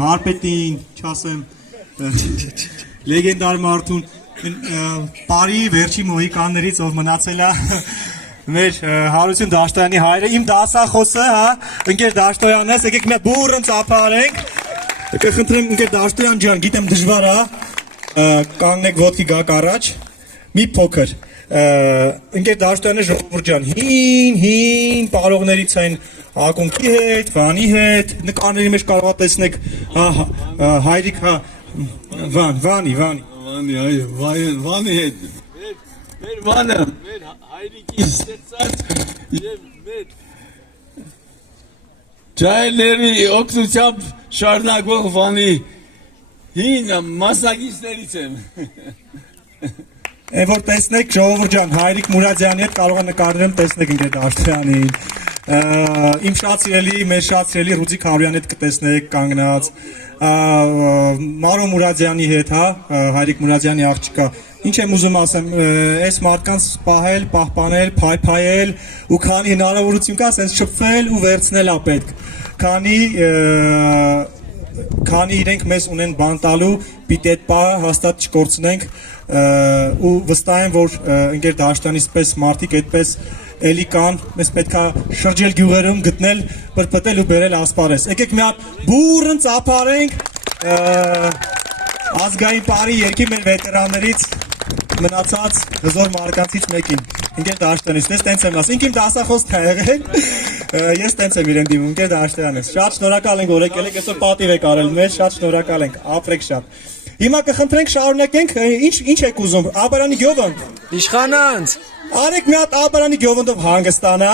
վարպետին, չասեմ, լեգենդար մարդուն, բարի վերջի մոհիկաններից, ով մնացել է մեր Հարություն Դաշտոյանի հայրը, իմ դասախոսը, ընկեր Դաշտոյան ես, եկեք մի հատ բուռն ծափարենք, կխնդրեմ ընկեր Դաշտոյան ջան, գիտեմ դժվար է, կանգնեք ոտքի գաք առաջ, մի փոքր, ընկեր Դաշտոյանը ժողովուրդ ջան, հին պարողներից են ակունքի հետ, Վանի հետ, նկարների մեջ կարող տեսնեք հայրիկ, Վանի հետ, մեր Վանը, մեր հայրիկի ստեղծած և մեր ջահելների օգնությամբ շարունակվող Վանի հին մասնակիցներից եմ։ Են որ տեսնեք ժողովուրդ ջան, Հայրիկ Մուրադյանի հետ կարող է նկարներում տեսնեք ընկեր Դաշտոյանին, իմ շատ սիրելի, մեր շատ սիրելի Ռուդիկ Հարոյանի հետ կտեսնեք կանգնած, Մարո Մուրադյանի հետ, Հայրիկ Մուրադյանի աղջիկա, ինչ եմ ուզում ասեմ, այս մարդկանց պահել, պահպանել, փայփայել ու քանի հնարավորություն կա, ասենց շփվել ու վերցնել ա պետք, քանի իրենք մեզ ունեն բան տալու, պիտի այդ պահը հաստատ չկորցնենք ու վստահ եմ, որ ընկեր Դաշտյանից պես մարդիկ այդպես էլի կան, մեզ պետք է շրջել գյուղերում, գտնել, պրպտել ու բերել ասպարեզ, եկեք մի հատ բուռն ծափարենք ազգային պարի երկի մեր վետերաններից մնացած հզոր մարկանցից մեկին, ընկեր Դաշտյանից, ես տենց եմ ասում, ինք իմ դասախոսն է եղել, ես տենց եմ իրեն դիմում, ընկեր Դաշտյանից, շատ շնորհակալ ենք, որ եկել եք, այսօր պատիվ եք արել մեզ, շատ շնորհակալ ենք, ապրեք շատ։ Հիմա կխնդրենք շարունակենք, ինչ եք ուզում, Աբարանի գյուղն։ Իշխանանց։ Արեք մի հատ Աբարանի գյուղով հանգստանա։